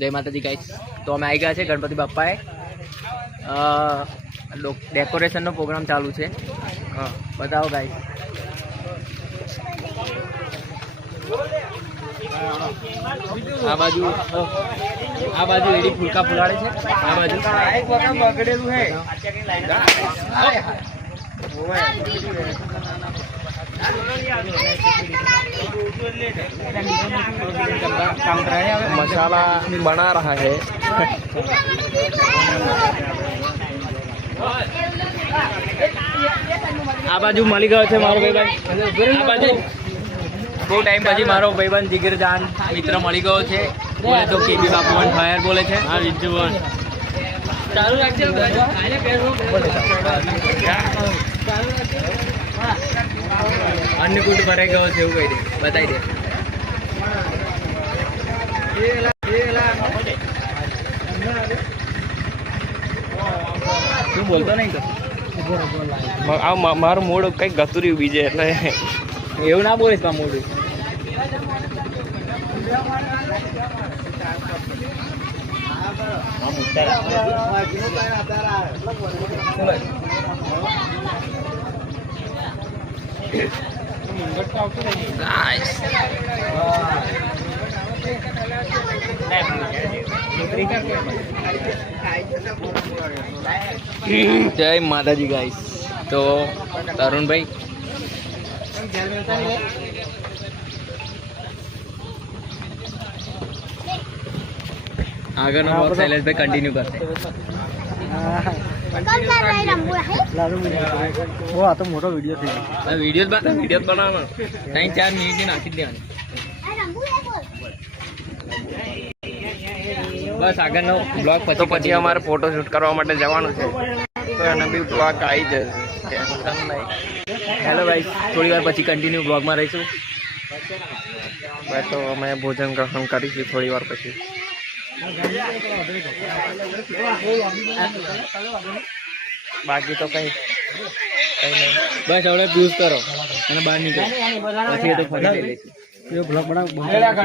જય માતાજી ગાઈસ. તો અમે આવી ગયા છે ગણપતિ બાપ્પાએ. ડેકોરેશનનો પ્રોગ્રામ ચાલુ છે. હા બતાવો ગાઈસ. આ બાજુ એડી ફૂલકા ફુલાડે છે. આ બાજુ એક વખત બગડેલું છે. मसाला बना रहा है. આ બાજુ મળી ગયો છે મારો ભાઈબંધ. આ બાજુ બહુ ટાઈમ પછી મારો ભાઈબંધ જીગરજાન મિત્ર મળી ગયો છે. બોલે તો કેબી બાપુ વન ફાયર બોલે છે. હા વિજુ વન ચાલુ રાખજો. અન્નકૂટ ભરાઈ ગયો છે એવું કહી દે. બતાવી દે. તું બોલતો નહીં તો મારું મૂડ કઈક ગતુર્યું બીજે એટલે એવું ના બોલીશ પા મોડું. જય માતાજી ગાઈસ. તો તરુણભાઈ આગળનો બ્લોગ શૈલેષભાઈ કન્ટિન્યુ કરશે. આ તો મોટો વિડીયો થઈ ગયો. વિડીયો બનાવવાનો 3-4 મિનિટ નાખી દેવાની. બસ આગળનો બ્લોગ પછી અમારે ફોટો શૂટ કરવા માટે જવાનું છે તો એને બી બ્લોગ આવી જશે. ટેન્શન નહીં. હેલો ભાઈ, થોડી વાર પછી કન્ટિન્યુ બ્લોગમાં રહીશું. બસ તો અમે ભોજન ગ્રહણ કરીશું થોડી વાર પછી. બાકી તો કઈ નહીં. બસ હવે યુઝ કરો અને બહાર નીકળો પછી એ તો ફરી લઈ લઈશું. બ્લોગ બનાવ.